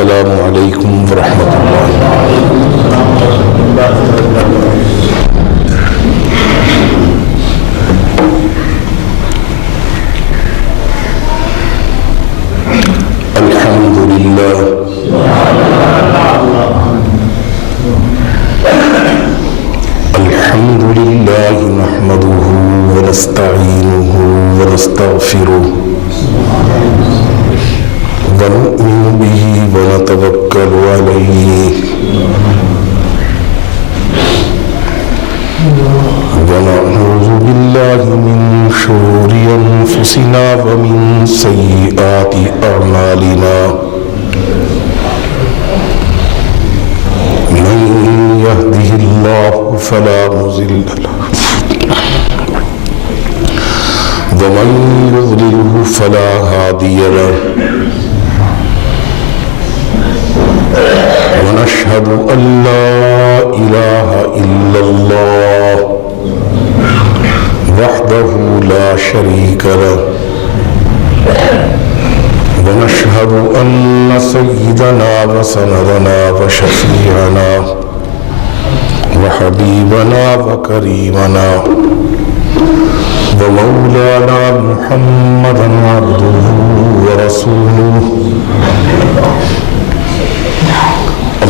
السلام علیکم ورحمۃ اللہ۔ الحمد للہ الحمد للہ نحمده ونستعینه ونستغفره ونؤمن به ونتوکل علیہ ونعوذ باللہ من شرور انفسنا ومن سیئات اعمالنا من يهده الله فلا مضل له ومن يضلله فلا هادي له ونشهد أن لا إله إلا الله وحده لا شريك له ونشهد أن سيدنا وسندنا وشفيعنا وحبيبنا وكريمنا ومولانا محمدا عبده ورسوله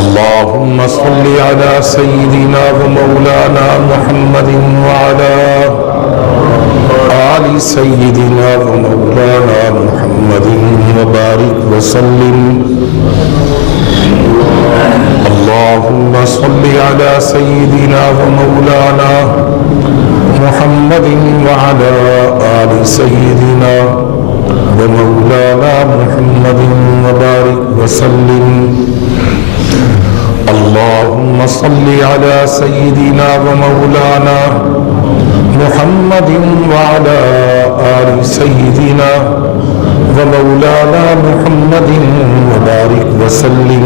اللهم صل على سيدنا ومولانا محمد وعلى آل سيدنا ومولانا محمد وبارك وسلم اللهم صل على سيدنا ومولانا محمد وعلى آل سيدنا ومولانا محمد وبارك وسلم اللهم صل على سيدنا ومولانا محمد وعلى آل سيدنا ومولانا محمد وبارك وسلم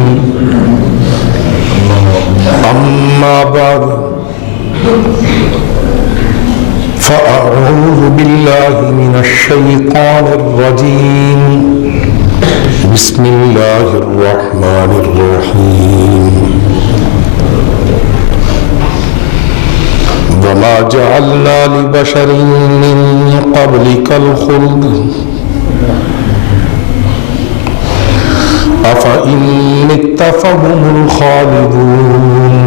أما بعد فأعوذ بالله من الشيطان الرجيم بسم الله الرحمن الرحيم وما جعلنا لبشر من قبلك الخلد أفإن مت فهم الخالدون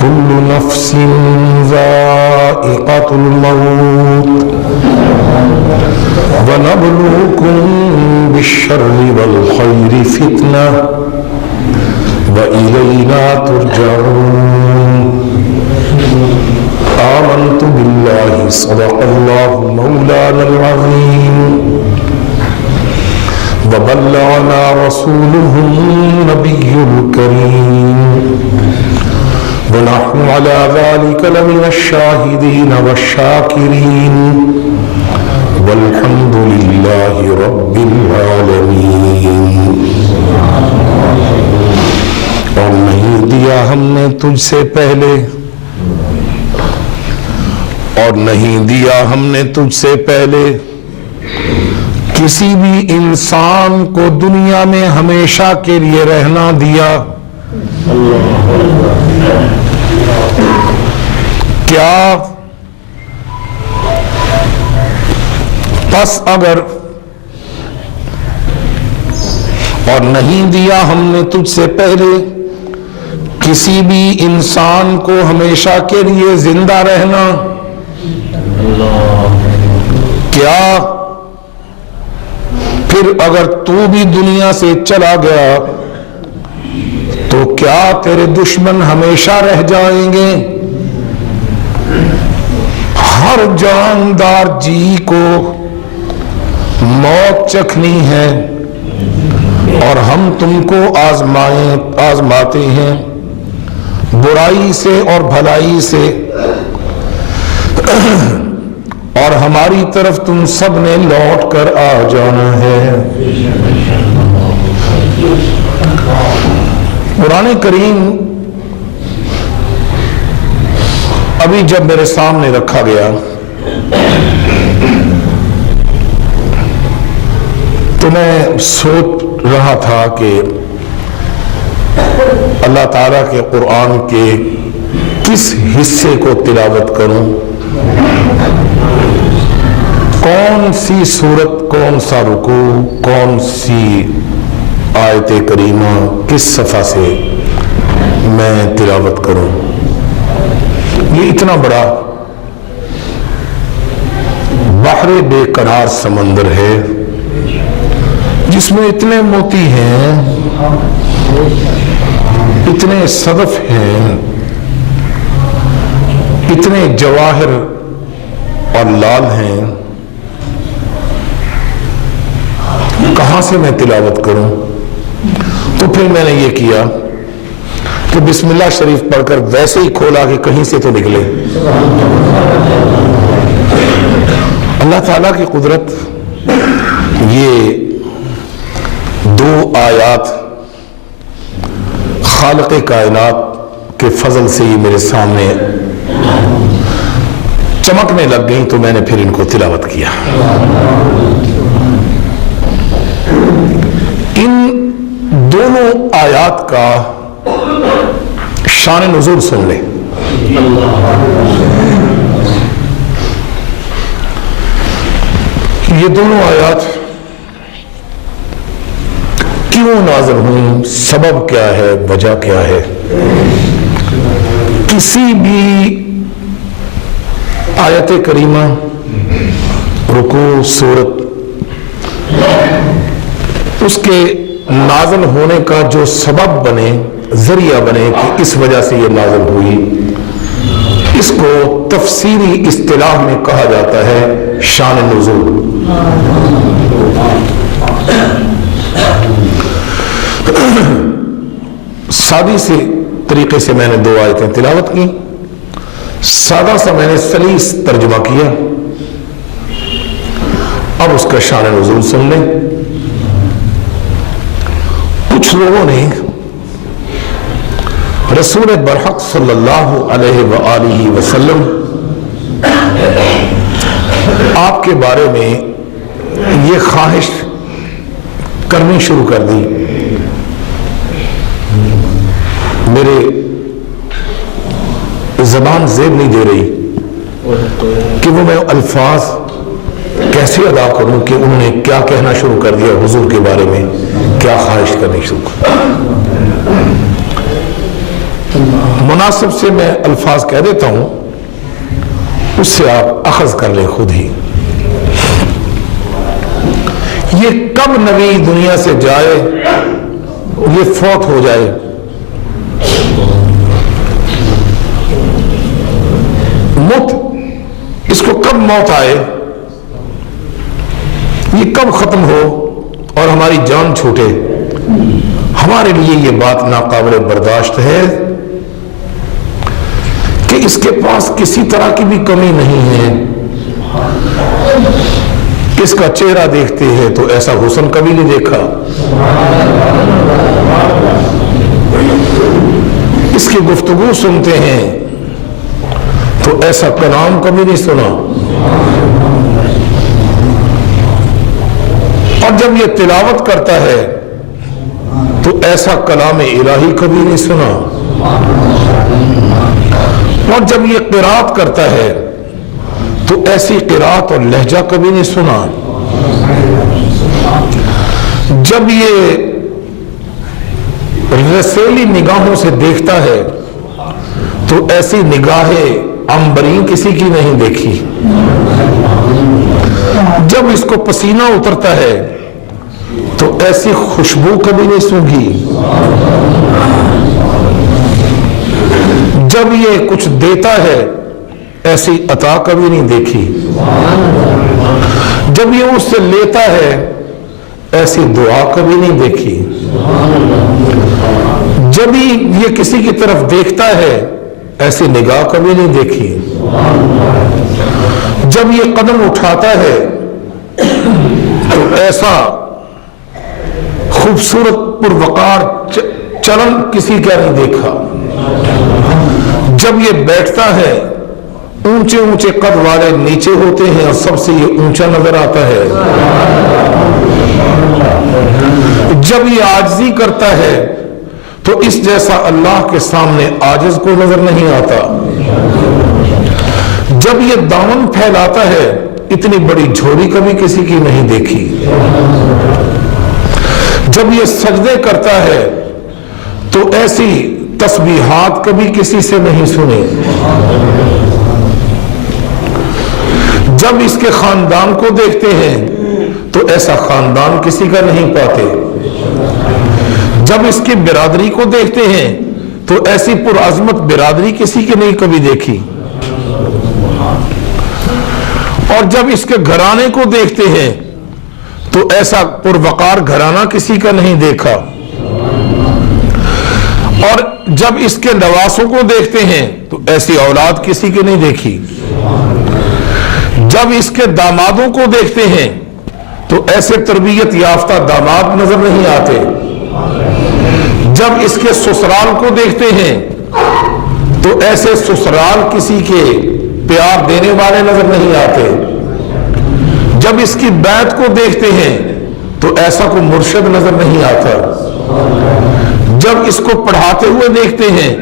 كل نفس ذائقة الموت ونبلوكم بالشر والخير فتنة وإلينا ترجعون آمنت بالله صدق الله مولانا العظيم وبلغنا رسوله النبي الكريم ونحن على ذلك لمن الشاهدين والشاكرين والحمد لله رب العالمين۔ اور نہیں دیا ہم نے تجھ سے پہلے اور نہیں دیا ہم نے تجھ سے پہلے کسی بھی انسان کو دنیا میں ہمیشہ کے لیے رہنا دیا۔ کیا پس اگر اور نہیں دیا ہم نے تجھ سے پہلے کسی بھی انسان کو ہمیشہ کے لیے زندہ رہنا، کیا پھر اگر تو بھی دنیا سے چلا گیا تو کیا تیرے دشمن ہمیشہ رہ جائیں گے؟ ہر جاندار جی کو موت چکھنی ہے اور ہم تم کو آزماتے ہیں برائی سے اور بھلائی سے، اور ہماری طرف تم سب نے لوٹ کر آ جانا ہے۔ قرآن کریم ابھی جب میرے سامنے رکھا گیا تو میں سوچ رہا تھا کہ اللہ تعالیٰ کے قرآن کے کس حصے کو تلاوت کروں، کون سی سورت، کون سا رکوع، کون سی آیت کریمہ، کس صفحہ سے میں تلاوت کروں۔ یہ اتنا بڑا بحر بے قرار سمندر ہے جس میں اتنے موتی ہیں، اتنے صدف ہیں، اتنے جواہر اور لال ہیں، کہاں سے میں تلاوت کروں؟ تو پھر میں نے یہ کیا کہ بسم اللہ شریف پڑھ کر ویسے ہی کھولا کہ کہیں سے تو نکلے۔ اللہ تعالیٰ کی قدرت، یہ 2 آیات خالق کائنات کے فضل سے ہی میرے سامنے چمکنے لگ گئیں، تو میں نے پھر ان کو تلاوت کیا۔ ان دونوں آیات کا شان نزول سن لیں۔ یہ دونوں آیات کیوں نازل ہوئیں، سبب کیا ہے، وجہ کیا ہے؟ کسی بھی آیت کریمہ، رکوع، سورت، اس کے نازل ہونے کا جو سبب بنے، ذریعہ بنے کہ اس وجہ سے یہ نازل ہوئی، اس کو تفسیری اصطلاح میں کہا جاتا ہے شان نزول۔ سادی سے طریقے سے میں نے 2 آیتیں تلاوت کی، سادہ سا میں نے سلیس ترجمہ کیا۔ اب اس کا شان نزول سن لیں۔ کچھ لوگوں نے رسول برحق صلی اللہ علیہ وآلہ وسلم آپ کے بارے میں یہ خواہش کرنی شروع کر دی، میرے زبان زیب نہیں دے رہی کہ وہ میں الفاظ کیسے ادا کروں کہ انہوں نے کیا کہنا شروع کر دیا حضور کے بارے میں، کیا خواہش کرنی شروع کر۔ مناسب سے میں الفاظ کہہ دیتا ہوں، اس سے آپ اخذ کر لیں خود ہی۔ یہ کب نبی دنیا سے جائے، یہ فوت ہو جائے، اس کو کب موت آئے، یہ کب ختم ہو اور ہماری جان چھوٹے، ہمارے لیے یہ بات ناقابل برداشت ہے کہ اس کے پاس کسی طرح کی بھی کمی نہیں ہے۔ اس کا چہرہ دیکھتے ہیں تو ایسا حسن کبھی نہیں دیکھا، اس کی گفتگو سنتے ہیں تو ایسا کلام کبھی نہیں سنا، اور جب یہ تلاوت کرتا ہے تو ایسا کلام الہی کبھی نہیں سنا، اور جب یہ قرات کرتا ہے تو ایسی قرات اور لہجہ کبھی نہیں سنا، جب یہ رسیلی نگاہوں سے دیکھتا ہے تو ایسی نگاہیں عنبرین کسی کی نہیں دیکھی، جب اس کو پسینہ اترتا ہے تو ایسی خوشبو کبھی نہیں سونگھی، جب یہ کچھ دیتا ہے ایسی عطا کبھی نہیں دیکھی، جب یہ اس سے لیتا ہے ایسی دعا کبھی نہیں دیکھی، جب یہ کسی کی طرف دیکھتا ہے ایسی نگاہ کبھی نہیں دیکھی، جب یہ قدم اٹھاتا ہے تو ایسا خوبصورت پروقار چلن کسی کا نہیں دیکھا، جب یہ بیٹھتا ہے اونچے اونچے قد والے نیچے ہوتے ہیں اور سب سے یہ اونچا نظر آتا ہے، جب یہ عاجزی کرتا ہے تو اس جیسا اللہ کے سامنے عاجز کو نظر نہیں آتا. جب یہ دامن پھیلاتا ہے اتنی بڑی جھولی کبھی کسی کی نہیں دیکھی. جب یہ سجدے کرتا ہے تو ایسی تسبیحات کبھی کسی سے نہیں سنی. جب اس کے خاندان کو دیکھتے ہیں تو ایسا خاندان کسی کا نہیں پاتے. جب اس کی برادری کو دیکھتے ہیں تو ایسی پرعظمت برادری کسی کی نہیں کبھی دیکھی. اور جب اس کے گھرانے کو دیکھتے ہیں تو ایسا پروقار گھرانہ کسی کا نہیں دیکھا. اور جب اس کے نواسوں کو دیکھتے ہیں تو ایسی اولاد کسی کی نہیں دیکھی. جب اس کے دامادوں کو دیکھتے ہیں تو ایسے تربیت یافتہ داماد نظر نہیں آتے. جب اس کے سسرال کو دیکھتے ہیں تو ایسے سسرال کسی کے پیار دینے والے نظر نہیں آتے. جب اس کی بیعت کو دیکھتے ہیں تو ایسا کوئی مرشد نظر نہیں آتا. جب اس کو پڑھاتے ہوئے دیکھتے ہیں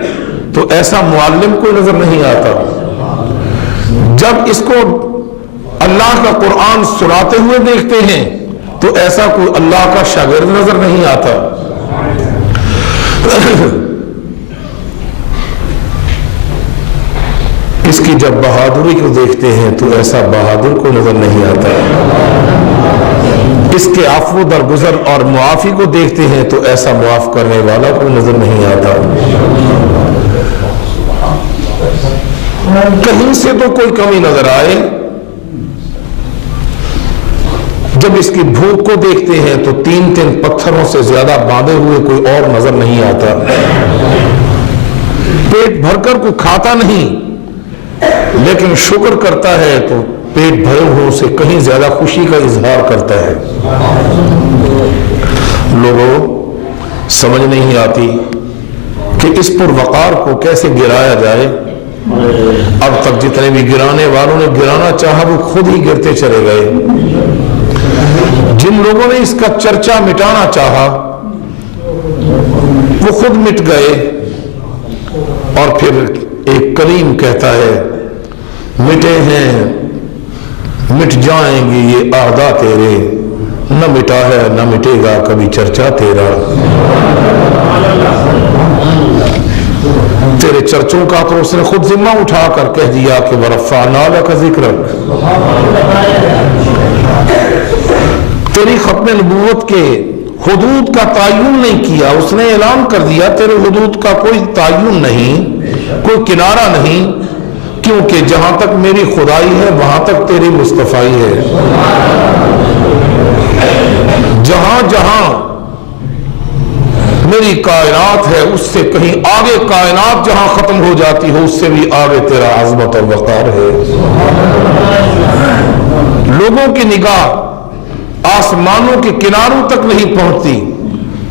تو ایسا معلم کوئی نظر نہیں آتا. جب اس کو اللہ کا قرآن سناتے ہوئے دیکھتے ہیں تو ایسا کوئی اللہ کا شاگرد نظر نہیں آتا. اس کی جب بہادری کو دیکھتے ہیں تو ایسا بہادر کو نظر نہیں آتا. اس کے عفو درگزر اور معافی کو دیکھتے ہیں تو ایسا معاف کرنے والا کو نظر نہیں آتا. کہیں سے تو کوئی کمی نظر آئے. جب اس کی بھوک کو دیکھتے ہیں تو 3 پتھروں سے زیادہ باندھے ہوئے کوئی اور نظر نہیں آتا. پیٹ بھر کر کوئی کھاتا نہیں لیکن شکر کرتا ہے تو پیٹ بھرے ہوئے سے کہیں زیادہ خوشی کا اظہار کرتا ہے. لوگوں سمجھ نہیں آتی کہ اس پر وقار کو کیسے گرایا جائے. اب تک جتنے بھی گرانے والوں نے گرانا چاہا وہ خود ہی گرتے چلے گئے. جن لوگوں نے اس کا چرچا مٹانا چاہا وہ خود مٹ گئے. اور پھر ایک کلیم کہتا ہے مٹے ہیں مٹ جائیں گے یہ عہدہ تیرے, نہ مٹا ہے نہ مٹے گا کبھی چرچا تیرا. تیرے چرچوں کا تو اس نے خود ذمہ اٹھا کر کہہ دیا کہ ورفعنا لک ذکرک. تیری ختم نبوت کے حدود کا تعین نہیں کیا, اس نے اعلان کر دیا تیرے حدود کا کوئی تعین نہیں, کوئی کنارہ نہیں, کیونکہ جہاں تک میری خدائی ہے وہاں تک تیری مصطفائی ہے. جہاں جہاں میری کائنات ہے اس سے کہیں آگے کائنات جہاں ختم ہو جاتی ہو اس سے بھی آگے تیرا عظمت اور وقار ہے. لوگوں کی نگاہ آسمانوں کے کناروں تک نہیں پہنچتی,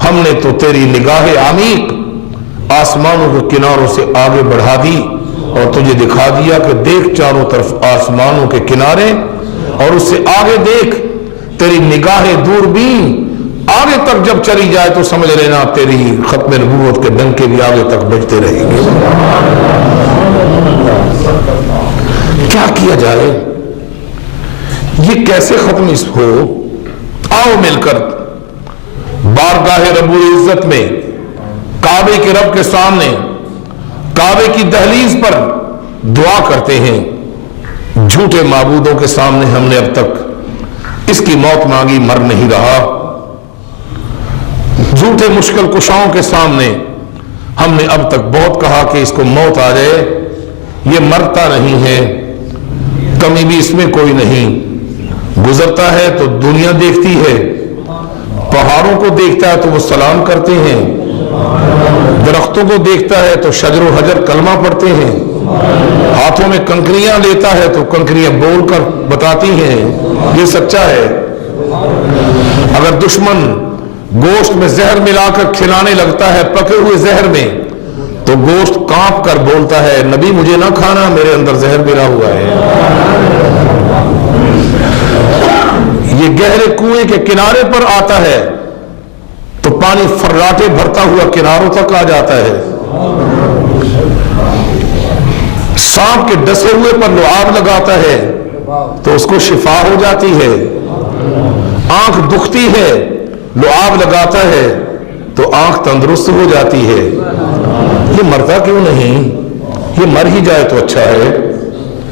ہم نے تو تیری نگاہ عمیق آسمانوں کے کناروں سے آگے بڑھا دی اور تجھے دکھا دیا کہ دیکھ چاروں طرف آسمانوں کے کنارے اور اس سے آگے دیکھ. تیری نگاہ دوربین آگے تک جب چلی جائے تو سمجھ لینا تیری ختم نبوت کے ڈنکے بھی آگے تک بجتے رہیں گے. کیا کیا جائے, یہ کیسے ختم ہو؟ آؤ مل کر بارگاہ رب العزت میں کعبے کے رب کے سامنے کعبے کی دہلیز پر دعا کرتے ہیں. جھوٹے معبودوں کے سامنے ہم نے اب تک اس کی موت مانگی, مر نہیں رہا. جھوٹے مشکل کشاؤں کے سامنے ہم نے اب تک بہت کہا کہ اس کو موت آ جائے, یہ مرتا نہیں ہے, کمی بھی اس میں کوئی نہیں. گزرتا ہے تو دنیا دیکھتی ہے, پہاڑوں کو دیکھتا ہے تو وہ سلام کرتے ہیں, درختوں کو دیکھتا ہے تو شجر و حجر کلمہ پڑھتے ہیں, ہاتھوں میں کنکریاں لیتا ہے تو کنکریاں بول کر بتاتی ہیں یہ سچا ہے. اگر دشمن گوشت میں زہر ملا کر کھلانے لگتا ہے پکے ہوئے زہر میں تو گوشت کانپ کر بولتا ہے نبی مجھے نہ کھانا, میرے اندر زہر ملا ہوا ہے. یہ گہرے کنویں کے کنارے پر آتا ہے تو پانی فراٹے بھرتا ہوا کناروں تک آ جاتا ہے. سانپ کے ڈسے ہوئے پر لعاب لگاتا ہے تو اس کو شفا ہو جاتی ہے. آنکھ دکھتی ہے، لعاب لگاتا ہے تو آنکھ تندرست ہو جاتی ہے. یہ مرتا کیوں نہیں؟ یہ مر ہی جائے تو اچھا ہے،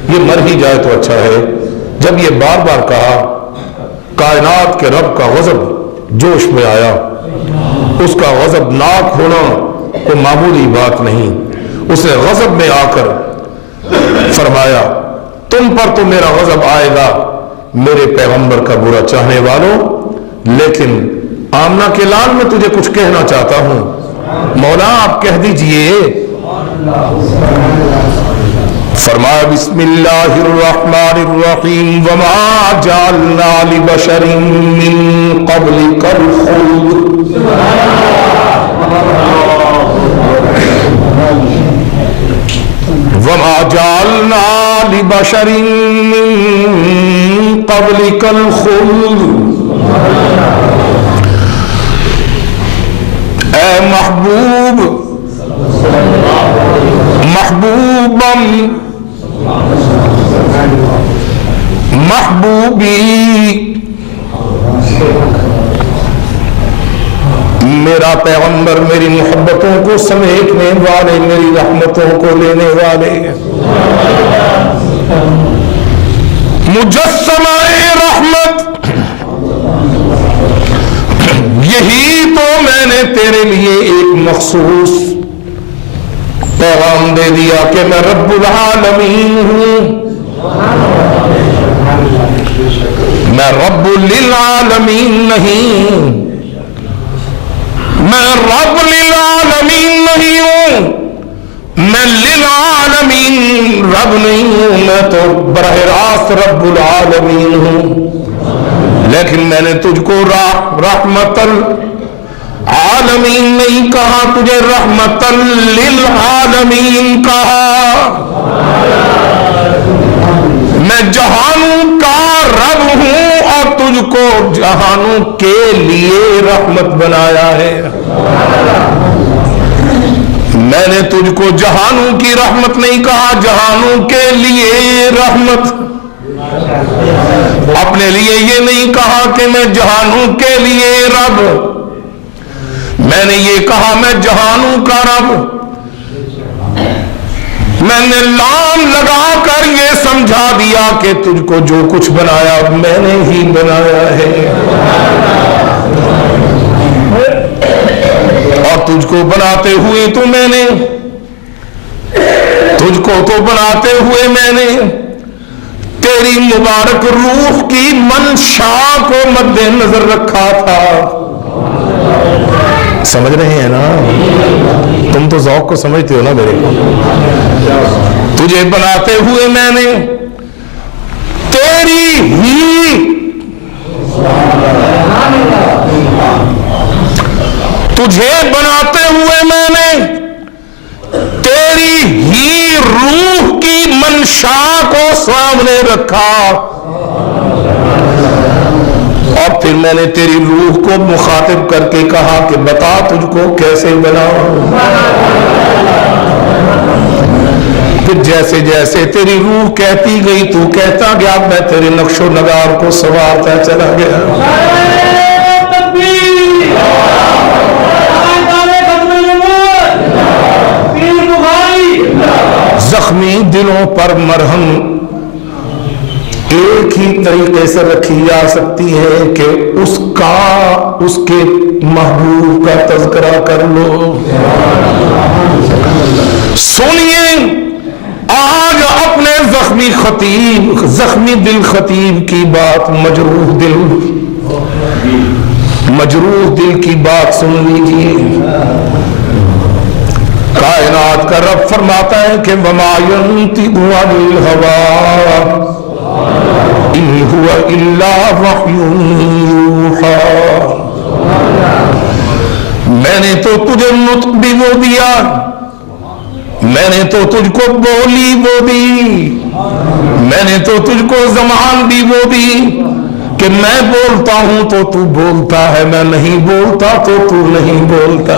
یہ مر ہی جائے تو اچھا ہے. جب یہ بار بار کہا، کائنات کے رب کا غضب جوش میں آیا. اس کا غضب ناک ہونا کوئی معمولی بات نہیں. اس نے غضب میں آ کر فرمایا تم پر تو میرا غضب آئے گا میرے پیغمبر کا برا چاہنے والوں، لیکن آمنہ کے لال میں تجھے کچھ کہنا چاہتا ہوں. مولا آپ کہہ دیجئے. فرمایا بسم اللہ الرحمن الرحیم وما جعلنا لبشر من قبلک الخلد وما جعلنا لبشر من قبلک الخلد. اے محبوب، محبوبی، میرا پیغمبر میری محبتوں کو سمیٹنے والے، میری رحمتوں کو لینے والے، مجسمہ رحمت. یہی تو میں نے تیرے لیے ایک مخصوص پیغام دے دیا کہ میں رب العالمین ہوں. میں رب للعالمین نہیں، میں رب للعالمین نہیں ہوں، میں للعالمین رب نہیں ہوں، میں تو براہ راست رب العالمین ہوں. لیکن میں نے تجھ کو رحمت العالمین نہیں کہا، تجھے رحمت للعالمین کہا. میں جہانوں کا رب ہوں اور تجھ کو جہانوں کے لیے رحمت بنایا ہے. میں نے تجھ کو جہانوں کی رحمت نہیں کہا، جہانوں کے لیے رحمت. اپنے لیے یہ نہیں کہا کہ میں جہانوں کے لیے رب، میں نے یہ کہا میں جہانوں کا رب. میں نے لام لگا کر یہ سمجھا دیا کہ تجھ کو جو کچھ بنایا میں نے ہی بنایا ہے، اور تجھ کو بناتے ہوئے تو میں نے، تجھ کو تو بناتے ہوئے میں نے تیری مبارک روح کی منشا کو مد نظر رکھا تھا. سمجھ رہے ہیں نا؟ تم تو ذوق کو سمجھتے ہو نا میرے کو. تجھے بناتے ہوئے میں نے تیری ہی تجھے بناتے ہوئے میں نے تیری ہی روح کی منشا کو سامنے رکھا، اور پھر میں نے تیری روح کو مخاطب کر کے کہا کہ بتا تجھ کو کیسے بناؤں. پھر جیسے جیسے تیری روح کہتی گئی تو کہتا گیا، میں تیرے نقش و نگار کو سنوارتا چلا گیا. زخمی دلوں پر مرہم ایک ہی طریقے سے رکھی جا سکتی ہے کہ اس کے محبوب کا تذکرہ کر لو. سنیے آج اپنے زخمی دل خطیب کی بات، مجروح دل کی بات سن لیجیے. کائنات کا رب فرماتا ہے کہ وما ينطق عن الهوى ان هو الا وحی یوحى. میں نے تو تجھے نطق بھی وہ دیا، میں نے تو تجھ کو بولی وہ دی، میں نے تو تجھ کو زبان بھی وہ دی، کہ میں بولتا ہوں تو تو بولتا ہے، میں نہیں بولتا تو تو نہیں بولتا۔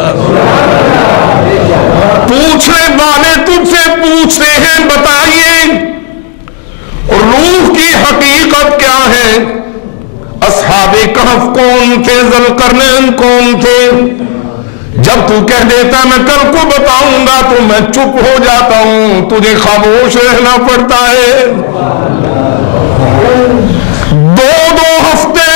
پوچھنے والے تجھ سے پوچھتے ہیں بتائیے روح کی حقیقت کیا ہے؟ اصحاب کہف کون تھے؟ ذوالقرنین کون تھے؟ جب تو کہہ دیتا میں کل کو بتاؤں گا تو میں چپ ہو جاتا ہوں، تجھے خاموش رہنا پڑتا ہے۔ دو ہفتے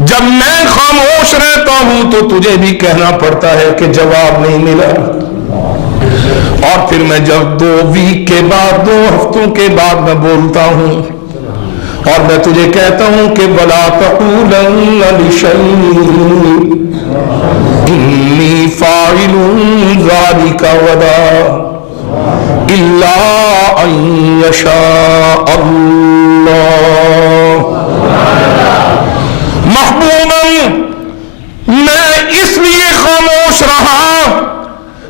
جب میں خاموش رہتا ہوں تو تجھے بھی کہنا پڑتا ہے کہ جواب نہیں ملا، اور پھر میں جب 2 ویک کے بعد 2 ہفتوں کے بعد میں بولتا ہوں اور میں تجھے کہتا ہوں کہ وَلَا تَقُولَنَّ لِشَيْءٍ إِنِّي فَاعِلٌ ذَلِكَ غَدًا إِلَّا أَن يَشَاءَ اللَّهُ۔ محبوباً میں اس لیے خاموش رہا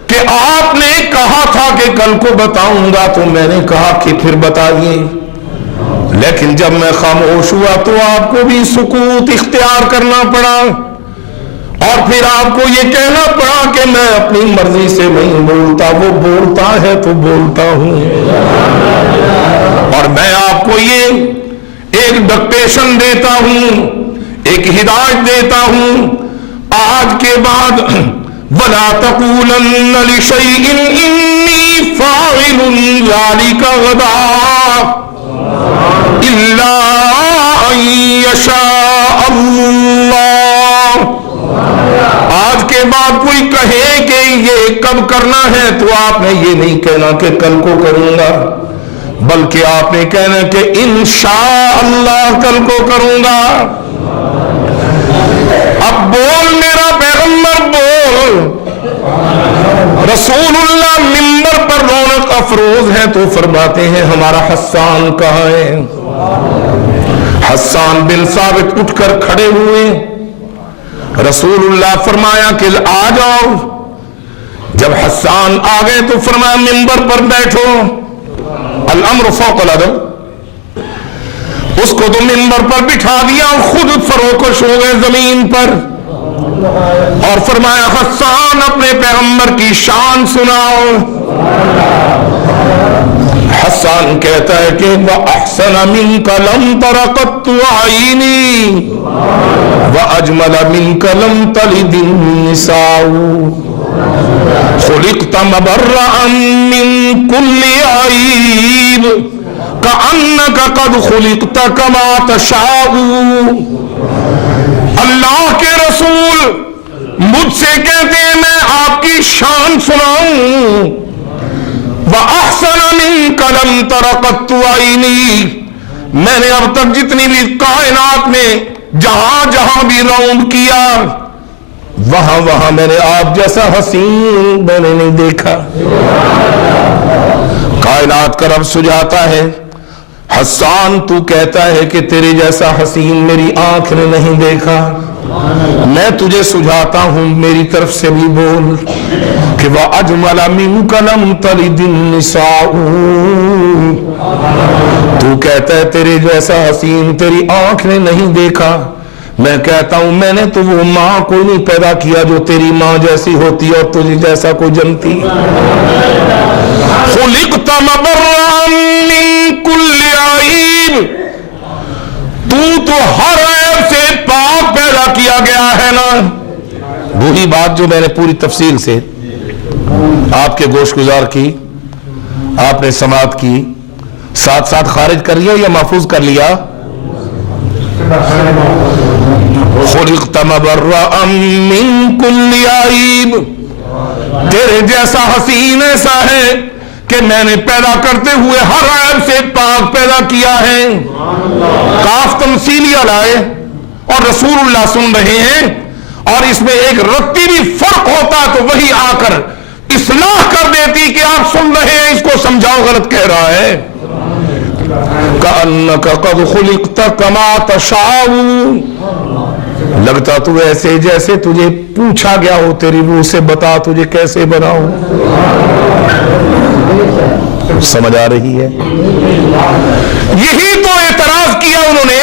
کہ آپ نے کہا تھا کہ کل کو بتاؤں گا، تو میں نے کہا کہ پھر بتائیے، لیکن جب میں خاموش ہوا تو آپ کو بھی سکوت اختیار کرنا پڑا، اور پھر آپ کو یہ کہنا پڑا کہ میں اپنی مرضی سے نہیں بولتا، وہ بولتا ہے تو بولتا ہوں۔ اور میں آپ کو یہ ایک ڈکٹیشن دیتا ہوں، ایک ہدایت دیتا ہوں، آج کے بعد وَلَا تَقُولَنَّ لِشَيْءٍ إِنِّي فَاعِلٌ ذَلِكَ غَدًا إِلَّا أَن يَشَاءَ اللَّهُ۔ آج کے بعد کوئی کہے کہ یہ کب کرنا ہے تو آپ نے یہ نہیں کہنا کہ کل کو کروں گا، بلکہ آپ نے کہنا کہ انشاءاللہ کل کو کروں گا۔ اب بول میرا پیغمبر بول۔ رسول اللہ منبر پر رونق افروز ہے تو فرماتے ہیں ہمارا حسان کہاں ہے؟ حسان بن ثابت اٹھ کر کھڑے ہوئے، رسول اللہ فرمایا کہ آ جاؤ۔ جب حسان آ گئے تو فرمایا منبر پر بیٹھو، الامر فوق العدل۔ اس کو تو منبر پر بٹھا دیا، خود فروکش ہو گئے زمین پر، اور فرمایا حسان اپنے پیغمبر کی شان سناؤ۔ حسان کہتا ہے کہ وَأَحْسَنَ مِنْكَ لَمْ تَرَ قَطُّ عَيْنِي وَأَجْمَلَ مِنْكَ لَمْ تَلِدِ النِّسَاءُ خُلِقْتَ مَبَرَّأً مِنْ كُلِّ عَيْبٍ كَأَنَّكَ قَدْ خُلِقْتَ كَمَا تَشَاءُ۔ اللہ کے رسول مجھ سے کہتے ہیں میں آپ کی شان سناؤں، وَأَحْسَنَ مِنْكَ لَمْ تَرَ قَطُّ عَيْنِي، میں نے اب تک جتنی بھی کائنات میں جہاں جہاں بھی راؤنڈ کیا وہاں وہاں میں نے آپ جیسا حسین میں نے نہیں دیکھا۔ کائنات کا رب سجاتا ہے حسان تو کہتا ہے کہ تیرے جیسا حسین میری آنکھ نے نہیں دیکھا، میں تجھے سجھاتا ہوں میری طرف سے بھی بول کہ وَأَجْمَلَ مِنْكَ لَمْ تَلِدِ النِّسَاءُ۔ تو کہتا ہے تیرے جیسا حسین تیری آنکھ نے نہیں دیکھا، میں کہتا ہوں میں نے تو وہ ماں کو نہیں پیدا کیا جو تیری ماں جیسی ہوتی اور تجھے جیسا کوئی جنتی۔ خُلِقْتَ مَبَرًّا مِنْ كُلِّ عَيْبٍ، تو ہر عیب سے پاک پیدا کیا گیا ہے نا۔ وہی بات جو میں نے پوری تفصیل سے آپ کے گوش گزار کی، آپ نے سماعت کی، ساتھ ساتھ خارج کر لیا یا محفوظ کر لیا؟ خلقت مبرأ من کل عیب، تیرے جیسا حسین ایسا ہے کہ میں نے پیدا کرتے ہوئے ہر عیب سے پاک پیدا کیا ہے۔ کاف تمثیلیہ لائے اور رسول اللہ سن رہے ہیں، اور اس میں ایک رتی بھی فرق ہوتا تو وہی آ کر اصلاح کر دیتی کہ آپ سن رہے ہیں اس کو سمجھاؤ غلط کہہ رہا ہے۔ کأنک قد خلقت کما تشاء، لگتا تو ایسے جیسے تجھے پوچھا گیا ہو تیری روح سے بتا تجھے کیسے بناؤں۔ سمجھ آ رہی ہے؟ یہی تو اعتراض کیا انہوں نے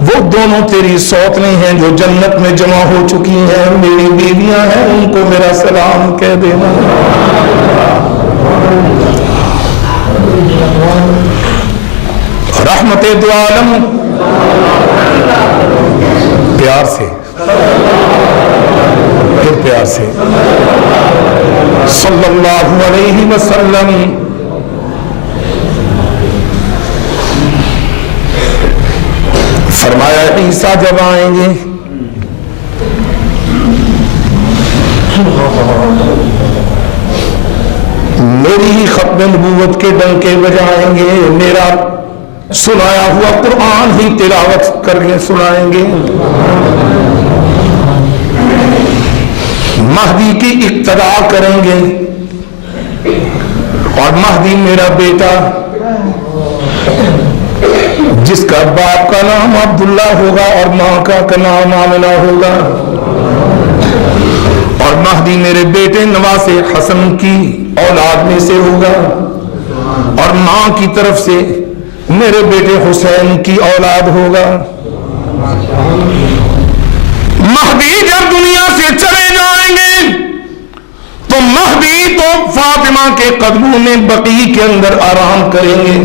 وہ دونوں تیری سوتنی ہیں جو جنت میں جمع ہو چکی ہیں، میری بیویاں ہیں، ان کو میرا سلام کہہ دینا۔ رحمت دو عالم، پیار سے، پھر پیار سے، صلی اللہ علیہ وسلم۔ فرمایا عیسیٰ جب آئیں گے میری ہی ختم نبوت کے ڈنکے بجائیں گے، میرا سنایا ہوا قرآن ہی تلاوت کر کے سنائیں گے، مہدی کی اقتدا کریں گے، اور مہدی میرا بیٹا جس کا باپ کا نام عبداللہ ہوگا اور ماں کا نام آمنہ ہوگا، اور مہدی میرے بیٹے نواز حسن کی اولاد میں سے ہوگا، اور ماں کی طرف سے میرے بیٹے حسین کی اولاد ہوگا۔ مہدی جب دنیا سے چلے جائیں گے تو مہدی تو فاطمہ کے قدموں میں بقیع کے اندر آرام کریں گے،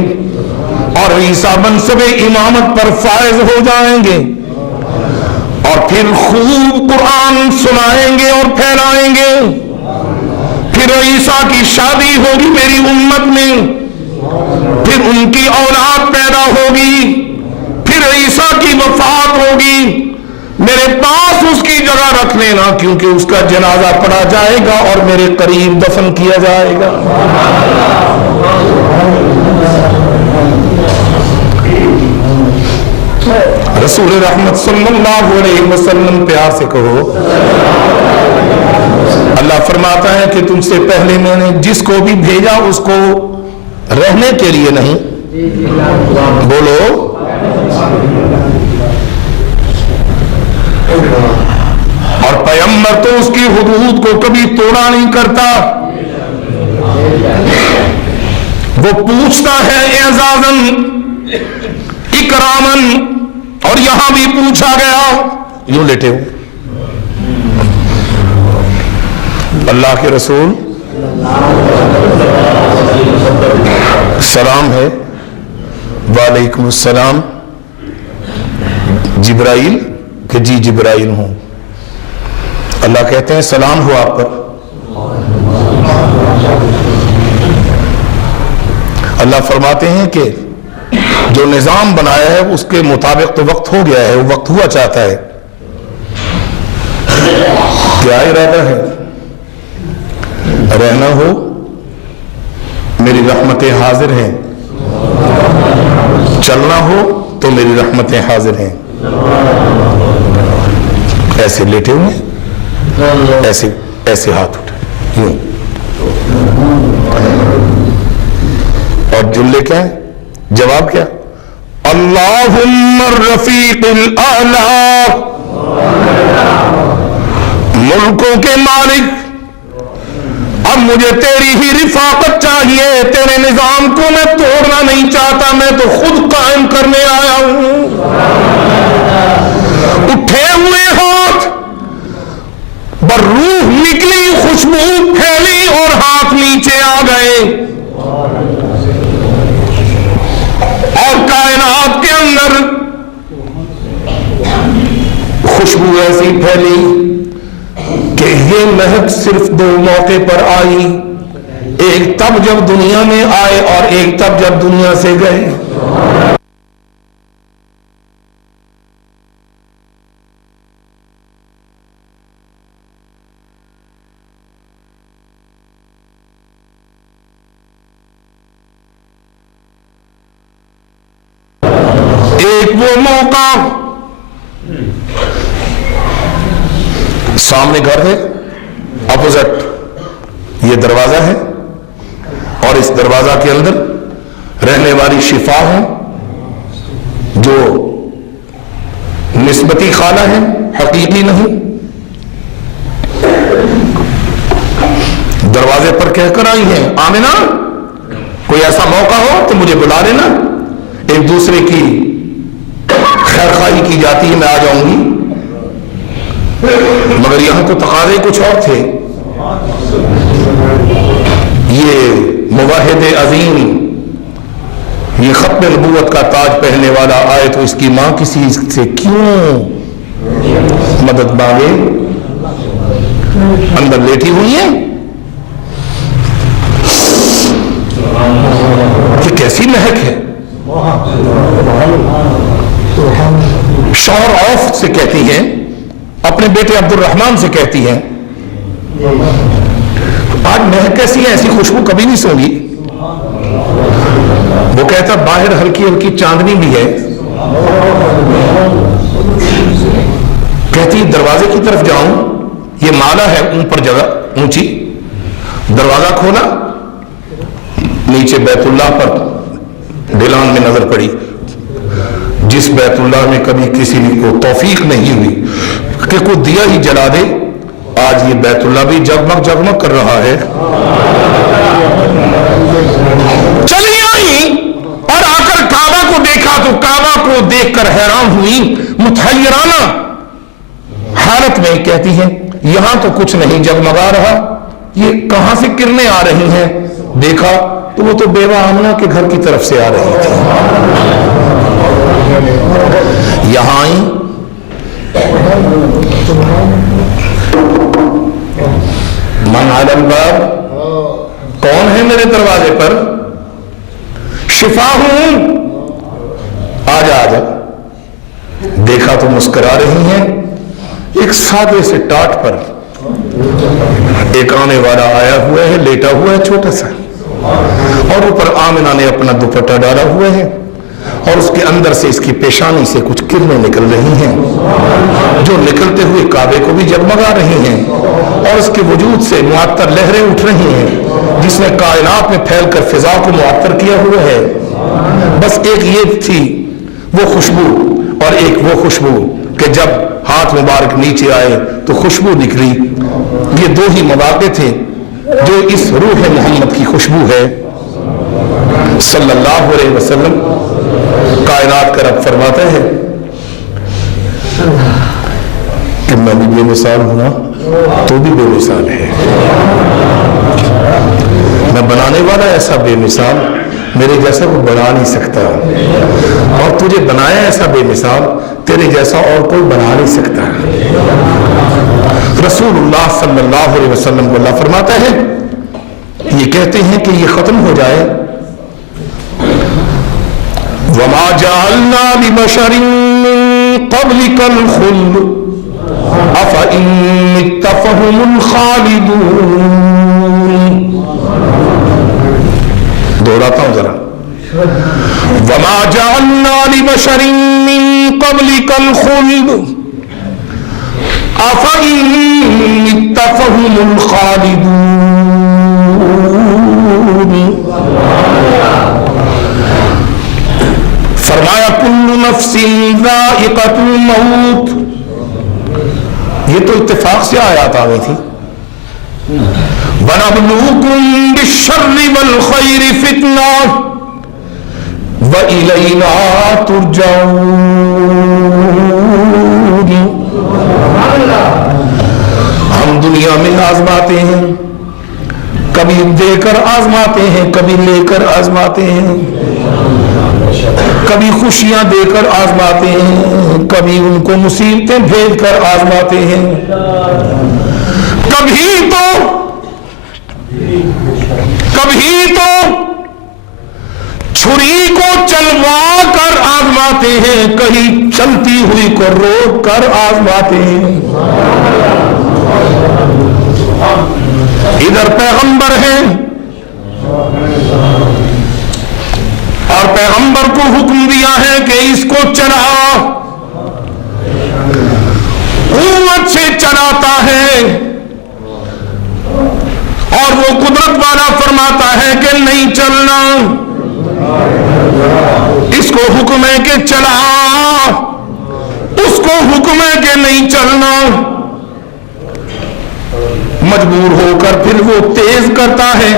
اور عیسیٰ منصب امامت پر فائز ہو جائیں گے، اور پھر خوب قرآن سنائیں گے اور پھیلائیں گے۔ پھر عیسیٰ کی شادی ہوگی میری امت میں، پھر ان کی اولاد پیدا ہوگی، پھر عیسیٰ کی وفات ہوگی، میرے پاس اس کی جگہ رکھ لینا، کیونکہ اس کا جنازہ پڑھا جائے گا اور میرے قریب دفن کیا جائے گا۔ رسول رحمت صلی اللہ علیہ وسلم، پیار سے کہو۔ اللہ فرماتا ہے کہ تم سے پہلے میں نے جس کو بھی بھیجا اس کو رہنے کے لیے نہیں، بولو، اور پیغمبر تو اس کی حدود کو کبھی توڑا نہیں کرتا، وہ پوچھتا ہے اعزازاً اکراماً، اور یہاں بھی پوچھا گیا، یوں لیٹے ہو، اللہ کے رسول سلام ہے، وعلیکم السلام، جبرائیل، کہ جی جبرائیل ہوں۔ اللہ کہتے ہیں سلام ہو آپ پر۔ اللہ فرماتے ہیں کہ جو نظام بنایا ہے اس کے مطابق تو وقت ہو گیا ہے، وہ وقت ہوا چاہتا ہے، کیا ارادہ ہے؟ رہنا ہو، میری رحمتیں حاضر ہیں، چلنا ہو تو میری رحمتیں حاضر ہیں۔ ایسے لیٹے ہوئے، ایسے ایسے ہاتھ اٹھے، یوں، اور جملے کیا ہے؟ جواب کیا؟ اللہم الرفیق الاعلی، ملکوں کے مالک، اب مجھے تیری ہی رفاقت چاہیے، تیرے نظام کو میں توڑنا نہیں چاہتا، میں تو خود قائم کرنے آیا ہوں۔ اٹھے ہوئے ہاتھ، بروح نکلی، خوشبو پھیلی اور ہاتھ نیچے آ گئے، اور کائنات کے اندر خوشبو ایسی پھیلی کہ یہ مہک صرف دو موقع پر آئی، ایک تب جب دنیا میں آئے اور ایک تب جب دنیا سے گئے۔ ایک وہ موقع، سامنے گھر ہے، اپوزٹ یہ دروازہ ہے، اور اس دروازہ کے اندر رہنے والی شفا ہے جو نسبتی خالہ ہے، حقیقی نہیں۔ دروازے پر کہہ کر آئی ہیں آمنہ کوئی ایسا موقع ہو تو مجھے بلا لینا، ایک دوسرے کی خیر خواہی کی جاتی ہے، میں آ جاؤں گی، مگر یہاں تو تقاضے کچھ اور تھے. یہ موحد عظیم، یہ ختم نبوت کا تاج پہننے والا آئے تو اس کی ماں کسی سے کیوں مدد مانگے؟ اندر لیٹی ہوئی ہے. یہ کیسی مہک ہے؟ شوہر عوف سے کہتی ہیں، اپنے بیٹے عبد الرحمن سے کہتی ہیں، آج مہک کیسی ہے، ایسی خوشبو کبھی نہیں سونگی. وہ کہتا باہر ہلکی ہلکی چاندنی بھی ہے. کہتی دروازے کی طرف جاؤں، یہ مالا ہے اوپر جگہ اونچی. دروازہ کھولا، نیچے بیت اللہ پر ڈھلان میں نظر پڑی. جس بیت اللہ میں کبھی کسی کو توفیق نہیں ہوئی کہ کوئی دیا ہی جلا دے، آج یہ بیت اللہ بھی جگمگ جگمگ کر رہا ہے. چلی آئی اور آ کر کعبہ کو دیکھا تو کعبہ کو دیکھ کر حیران ہوئی، متحیرانہ حالت میں کہتی ہیں یہاں تو کچھ نہیں جگمگا رہا، یہ کہاں سے کرنیں آ رہی ہیں؟ دیکھا تو وہ تو بیوہ آمنہ کے گھر کی طرف سے آ رہی تھی. یہاں آئی، من علی الباب، کون ہے میرے دروازے پر؟ شفا ہوں، آجا آجا. دیکھا تو مسکرا رہی ہیں. ایک سادے سے ٹاٹ پر ایک آنے والا آیا ہوا ہے، لیٹا ہوا ہے چھوٹا سا، اور اوپر آمنہ نے اپنا دوپٹہ ڈالا ہوا ہے، اور اس کے اندر سے اس کی پیشانی سے کچھ کرنیں نکل رہی ہیں جو نکلتے ہوئے کعبے کو بھی جگمگا رہی ہیں، اور اس کے وجود سے معطر لہریں اٹھ رہی ہیں جس نے کائنات میں پھیل کر فضا کو معطر کیا ہوا ہے. بس ایک یہ تھی وہ خوشبو، اور ایک وہ خوشبو کہ جب ہاتھ مبارک نیچے آئے تو خوشبو نکلی. یہ دو ہی مواقع تھے جو اس روح محمد کی خوشبو ہے صلی اللہ علیہ وسلم. کائنات کا رب فرماتا ہے کہ میں بھی بے مثال ہوں تو بھی بے مثال ہے. میں بنانے والا ایسا بے مثال، میرے جیسا کوئی بنا نہیں سکتا، اور تجھے بنایا ایسا بے مثال، تیرے جیسا اور کوئی بنا نہیں سکتا. رسول اللہ صلی اللہ علیہ وسلم کو اللہ فرماتا ہے، یہ کہتے ہیں کہ یہ ختم ہو جائے، وَمَا جَعَلْنَا لِبَشَرٍ مِّن قَبْلِكَ الْخُلْدَ أَفَإِن مِّتَّ فَهُمُ الْخَالِدُونَ. دوہراتا ہوں ذرا، وَمَا جَعَلْنَا لِبَشَرٍ مِّن قَبْلِكَ الْخُلْدَ أَفَإِن مِّتَّ فَهُمُ الْخَالِدُونَ. فرمایا کل نفس ذائقۃ الموت. یہ تو اتفاق سے آیات آ گئی تھی. وَنَبْلُوكُمْ بِالشَّرِّ وَالْخَيْرِ فِتْنَةً وَإِلَيْنَا تُرْجَعُونَ. ہم دنیا میں آزماتے ہیں، کبھی دے کر آزماتے ہیں، کبھی لے کر آزماتے ہیں، کبھی خوشیاں دے کر آزماتے ہیں، کبھی ان کو مصیبتیں بھیج کر آزماتے ہیں، کبھی تو چھری کو چلوا کر آزماتے ہیں، کہیں چلتی ہوئی کو روک کر آزماتے ہیں. ادھر پیغمبر ہیں اور پیغمبر کو حکم دیا ہے کہ اس کو چلا، قوت سے چلاتا ہے، اور وہ قدرت والا فرماتا ہے کہ نہیں چلنا. اس کو حکم ہے کہ چلا، اس کو حکم ہے کہ نہیں چلنا. مجبور ہو کر پھر وہ تیز کرتا ہے،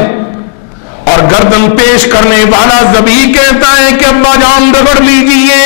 اور گردن پیش کرنے والا ذبیح کہتا ہے کہ ابا جان رگڑ لیجئے.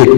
1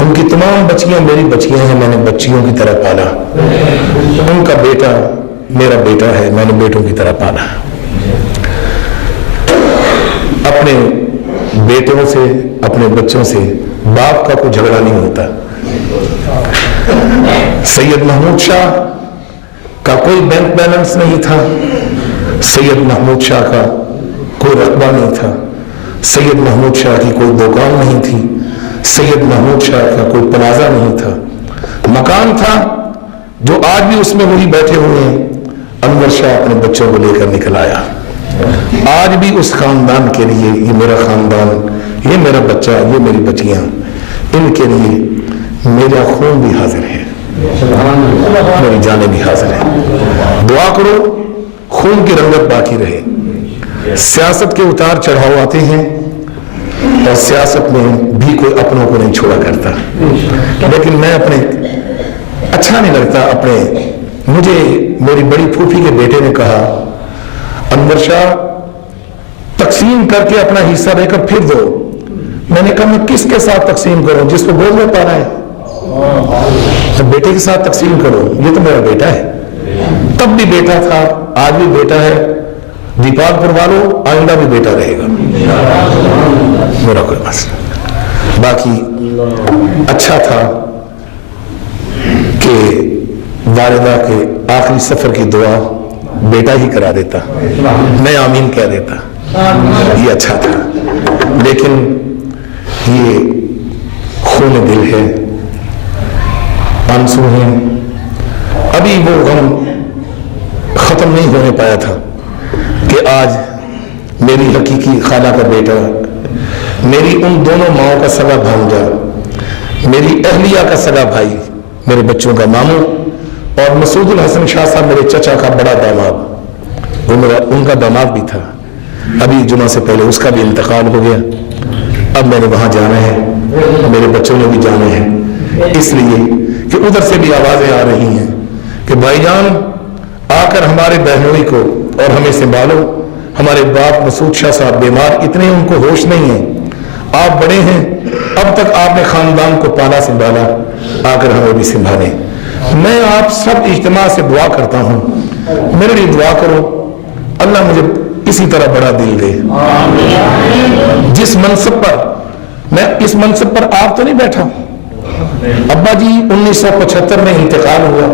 ان کی تمام بچیاں میری بچیاں ہیں، میں نے بچیوں کی طرح پالا. ان کا بیٹا میرا بیٹا ہے، میں نے بیٹوں کی طرح پالا. اپنے بیٹوں سے اپنے بچوں سے باپ کا کوئی جھگڑا نہیں ہوتا. سید محمود شاہ کا کوئی بینک بیلنس نہیں تھا، سید محمود شاہ کا کوئی رقبہ نہیں تھا، سید محمود شاہ کی کوئی دکان نہیں تھی، سید محمود شاہ کا کوئی پلازہ نہیں تھا. مکان تھا جو آج بھی اس میں وہی بیٹھے ہوئے ہیں. انور شاہ اپنے بچوں کو لے کر نکل آیا. آج بھی اس خاندان کے لیے، یہ میرا خاندان، یہ میرا بچہ، یہ میری بچیاں، ان کے لیے میرا خون بھی حاضر ہے، میری جانیں بھی حاضر ہیں. دعا کرو خون کی رنگت باقی رہے. سیاست کے اتار چڑھاؤ آتے ہیں اور سیاست میں بھی کوئی اپنوں کو نہیں چھوڑا کرتا، لیکن میں اپنے اچھا نہیں لگتا. مجھے میری بڑی پھوپھی کے بیٹے نے کہا انور شاہ تقسیم کر کے اپنا حصہ دے کر پھر دو. میں نے کہا میں کس کے ساتھ تقسیم کروں جس کو بول نہیں پا رہا ہے؟ بیٹے کے ساتھ تقسیم کرو، یہ تو میرا بیٹا ہے. تب بھی بیٹا تھا، آج بھی بیٹا ہے. دیپال پور والوں آئندہ بھی بیٹا رہے گا، میرا کوئی مسئلہ. باقی اچھا تھا کہ والدہ کے آخری سفر کی دعا بیٹا ہی کرا دیتا، میں آمین کہہ دیتا، یہ اچھا تھا. لیکن یہ خون دل ہے، آنسو ہیں. ابھی وہ غم ختم نہیں ہونے پایا تھا کہ آج میری حقیقی خالہ کا بیٹا، میری ان دونوں ماؤں کا سگا بھانجا، میری اہلیہ کا سگا بھائی، میرے بچوں کا ماموں، اور مسعود الحسن شاہ صاحب میرے چچا کا بڑا داماد، وہ میرا ان کا داماد بھی تھا. ابھی جمعہ سے پہلے اس کا بھی انتقال ہو گیا. اب میں نے وہاں جانا ہے، میرے بچوں نے بھی جانا ہے، اس لیے کہ ادھر سے بھی آوازیں آ رہی ہیں کہ بھائی جان آ کر ہمارے بہنوئی کو اور ہمیں سنبھالو. ہمارے باپ مسعود شاہ صاحب بیمار، اتنے ان کو ہوش نہیں ہے. آپ بڑے ہیں، اب تک آپ نے خاندان کو پالا سنبھالا، آ کر ہمیں بھی سنبھالیں. میں آپ سب اجتماع سے دعا کرتا ہوں، میرے لیے دعا کرو، اللہ مجھے اسی طرح بڑا دل دے. جس منصب پر میں، اس منصب پر آپ تو نہیں بیٹھا. ابا جی 1975 میں انتقال ہوا،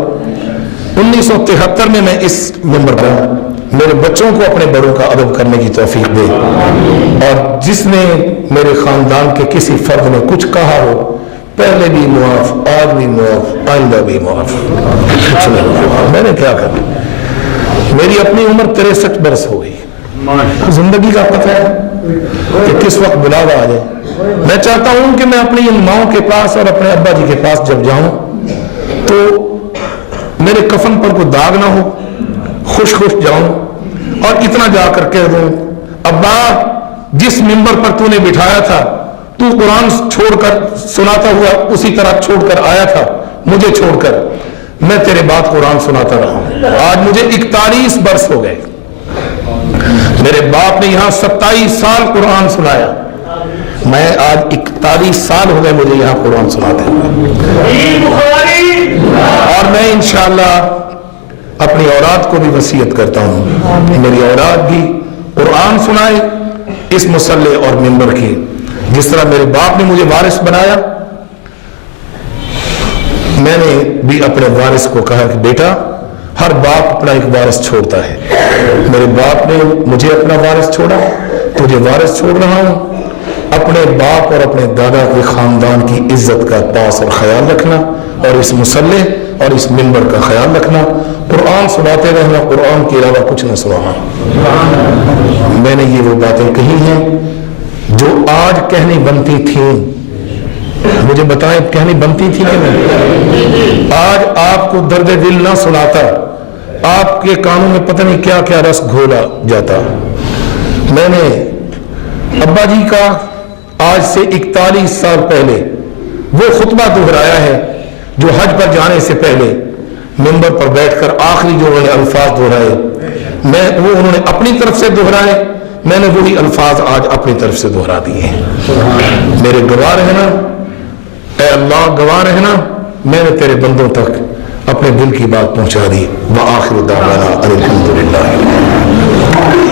1973 میں اس منبر پر. میرے بچوں کو اپنے بڑوں کا ادب کرنے کی توفیق دے، اور جس نے میرے خاندان کے کسی فرد نے کچھ کہا ہو، پہلے بھی معاف، آج بھی معاف، آئندہ بھی معاف. میں نے کیا کرنا، میری اپنی عمر 63 برس ہو گئی. زندگی کا پتہ ہے کہ کس وقت بلاوا آ جائے. میں چاہتا ہوں کہ میں اپنی ان ماؤں کے پاس اور اپنے ابا جی کے پاس جب جاؤں تو میرے کفن پر کوئی داغ نہ ہو، خوش خوش جاؤں اور اتنا جا کر کہہ دوں ابا جس منبر پر تو نے بٹھایا تھا، تو قرآن چھوڑ کر سناتا ہوا اسی طرح چھوڑ کر آیا تھا، مجھے چھوڑ کر میں تیرے بعد قرآن سناتا رہا. آج مجھے 41 برس ہو گئے. میرے باپ نے یہاں 27 سال قرآن سنایا، میں آج 41 سال ہو گئے مجھے یہاں قرآن سناتے ہیں. اور میں انشاءاللہ اپنی اولاد کو بھی وصیت کرتا ہوں، میری اولاد بھی قرآن سنائے اس مصلی اور منبر کی. جس طرح میرے باپ نے مجھے وارث بنایا، میں نے بھی اپنے وارث کو کہا کہ بیٹا ہر باپ اپنا ایک وارث چھوڑتا ہے. میرے باپ نے مجھے اپنا وارث چھوڑا، تجھے وارث چھوڑ رہا ہوں. اپنے باپ اور اپنے دادا کے خاندان کی عزت کا پاس اور خیال رکھنا، اور اس مصلی اور اس منبر کا خیال رکھنا. قرآن سناتے رہنا، قرآن کے علاوہ کچھ نہ سنانا. میں نے یہ وہ باتیں کہی ہیں جو آج کہنی بنتی تھیں. مجھے بتائیں کہنی بنتی تھی کہ نہیں؟ آج آپ کو درد دل نہ سناتا، آپ کے کانوں میں پتہ نہیں کیا کیا رس گھولا جاتا. میں نے ابا جی کا آج سے 41 سال پہلے وہ خطبہ دہرایا ہے جو حج پر جانے سے پہلے منبر پر بیٹھ کر آخری جو انہوں نے الفاظ دہرائے، وہ انہوں نے اپنی طرف سے دہرائے، میں نے وہی الفاظ آج اپنی طرف سے دہرا دیے ہیں. میرے گواہ رہنا، اے اللہ گواہ رہنا میں نے تیرے بندوں تک اپنے دل کی بات پہنچا دی. وآخر دعوانا الحمدللہ.